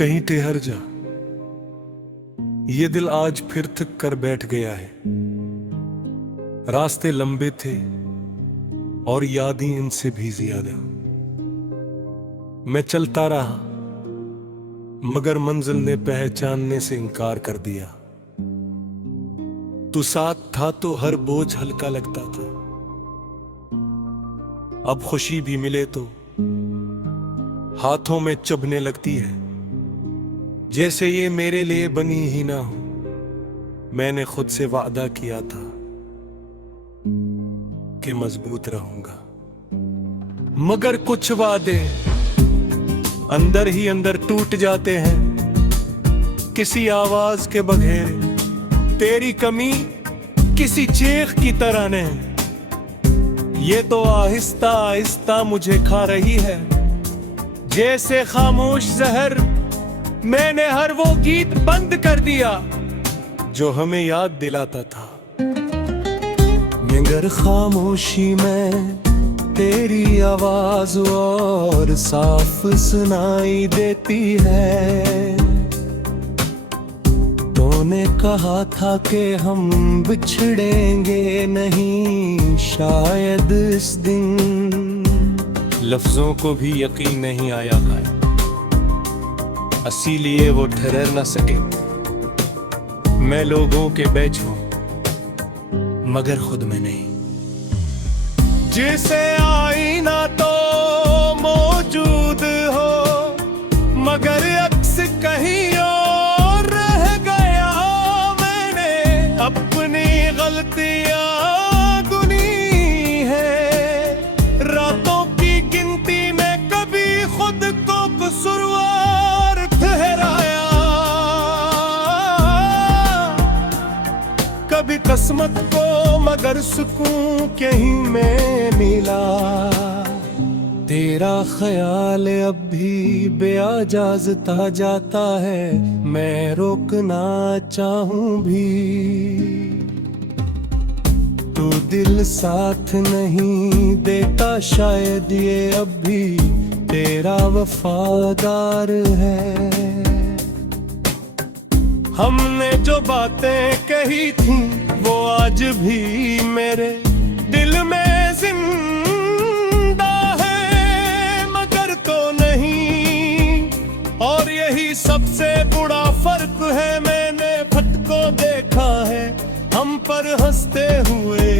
कहीं ठहर जा, ये दिल आज फिर थक कर बैठ गया है। रास्ते लंबे थे और यादें इनसे भी ज्यादा। मैं चलता रहा मगर मंजिल ने पहचानने से इनकार कर दिया। तू साथ था तो हर बोझ हल्का लगता था। अब खुशी भी मिले तो हाथों में चुभने लगती है, जैसे ये मेरे लिए बनी ही ना हो। मैंने खुद से वादा किया था कि मजबूत रहूंगा, मगर कुछ वादे अंदर ही अंदर टूट जाते हैं किसी आवाज के बगैर। तेरी कमी किसी चीख की तरह ने ये तो आहिस्ता आहिस्ता मुझे खा रही है, जैसे खामोश जहर। मैंने हर वो गीत बंद कर दिया जो हमें याद दिलाता था। मगर खामोशी में तेरी आवाज और साफ सुनाई देती है। तूने कहा था कि हम बिछड़ेंगे नहीं शायद इस दिन। लफ्जों को भी यकीन नहीं आया है, इसीलिए वो ठहर न सके। मैं लोगों के बीच हूं मगर खुद में नहीं। जिसे आईना तो मौजूद हो मगर अक्स कहीं और रह गया। मैंने अपनी गलतियां गुनी है, रातों की गिनती में कभी खुद को कसूरवार ठहराया। कभी किस्मत को मगर सुकून कहीं में मिला। तेरा ख्याल अब भी बेआजाज़ता जाता है, मैं रोकना चाहूं भी। तू दिल साथ नहीं देता शायद ये अब भी तेरा वफादार है। हमने जो बातें कही थी वो आज भी मेरे दिल में जिंदा है, मगर तो नहीं। और यही सबसे बुरा फर्क है, मैंने फट को देखा है हम पर हंसते हुए,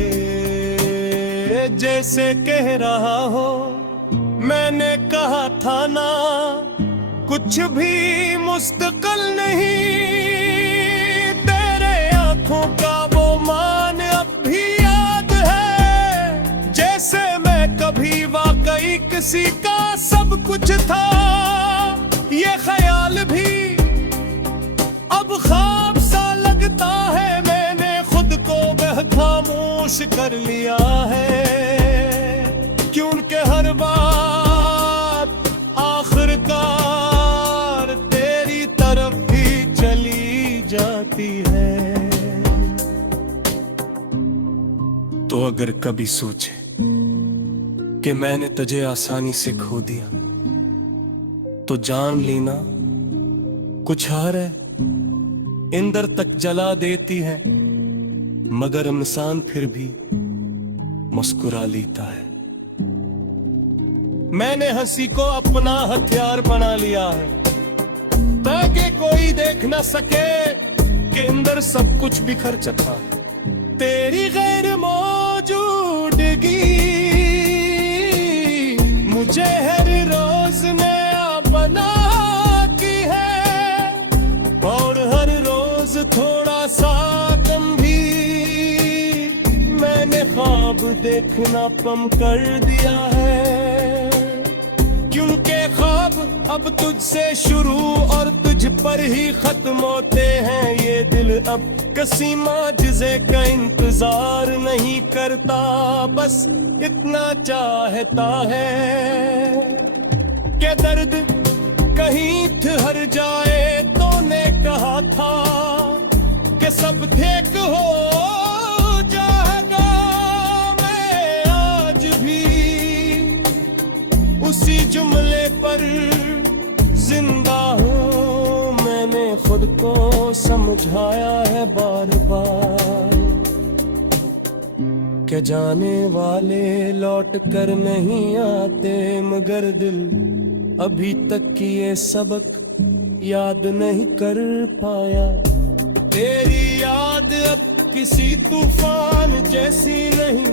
जैसे कह रहा हो मैंने कहा था ना कुछ भी मुस्तकिल नहीं। तेरे आंखों का वो मान अब भी याद है, जैसे मैं कभी वाकई किसी का सब कुछ था। ये ख्याल भी अब ख्वाब सा लगता है, मैंने खुद को खामोश कर लिया है। क्योंकि हर बात आखिरकार तेरी तरफ ही चली जाती है। तो अगर कभी सोचे कि मैंने तुझे आसानी से खो दिया, तो जान लेना कुछ हार है इंदर तक जला देती है, मगर इंसान फिर भी मुस्कुरा लेता है। मैंने हंसी को अपना हथियार बना लिया है, ताकि कोई देख न सके कि अंदर सब कुछ बिखर चुका। तेरी गैर मौजूदगी मुझे हर रोज नया बनाती है, और हर रोज थोड़ा सा कम भी मैंने ख्वाब देखना कम कर दिया है। क्योंकि ख्वाब अब तुझसे शुरू और तुझ पर ही खत्म होते हैं। ये दिल अब किसी माजिज़े का इंतजार नहीं करता, बस इतना चाहता है कि दर्द कहीं ठहर जाए। तूने कहा था कि सब ठीक हो जाएगा, मैं आज भी उसी जुमले पर जिंदा हूँ। खुद को समझाया है बार बार कि जाने वाले लौट कर नहीं आते, मगर दिल अभी तक की ये सबक याद नहीं कर पाया। तेरी याद अब किसी तूफान जैसी नहीं,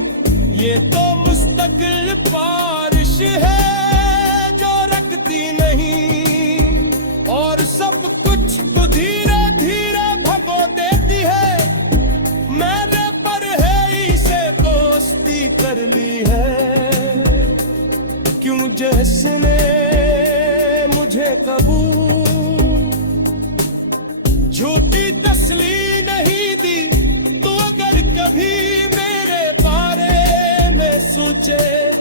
ये तो मुस्तकिल बारिश है जो रखती नहीं, और सब कुछ तो धीरे धीरे भगो देती है। मैंने परहे से दोस्ती कर ली है, क्यों जिसने मुझे कबूल झूठी तसली नहीं दी। तो अगर कभी मेरे बारे में सोचे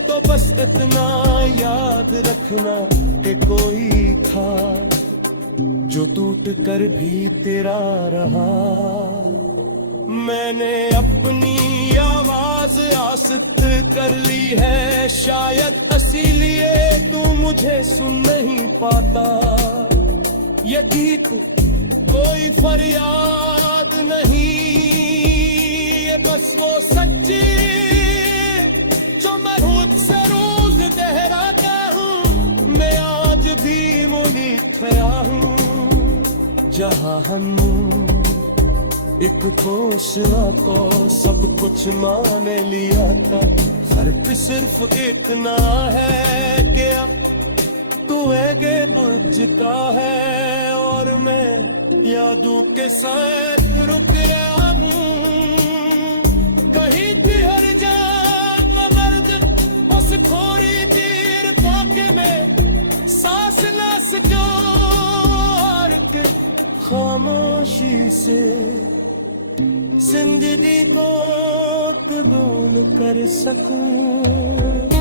तो बस इतना याद रखना कि कोई था जो टूट कर भी तेरा रहा। मैंने अपनी आवाज आसत कर ली है, शायद इसीलिए तू मुझे सुन नहीं पाता। ये गीत कोई फरियाद नहीं, ये बस वो सच्ची जो मैं खुद से रोज दोहराता हूँ। मैं आज भी मुनीब गया हूँ जहाँ हम एक फौसला को सब कुछ मान लिया था। फर्क सिर्फ इतना है कि अब तू आगे बढ़ चुका है और मैं यादों के साथ रुक गया हूँ। कहीं भी हर जान मर्द उस खोरी तीर फाके में सांस ना सको, और के खामोशी से जिंदगी को कबूल कर सकूं।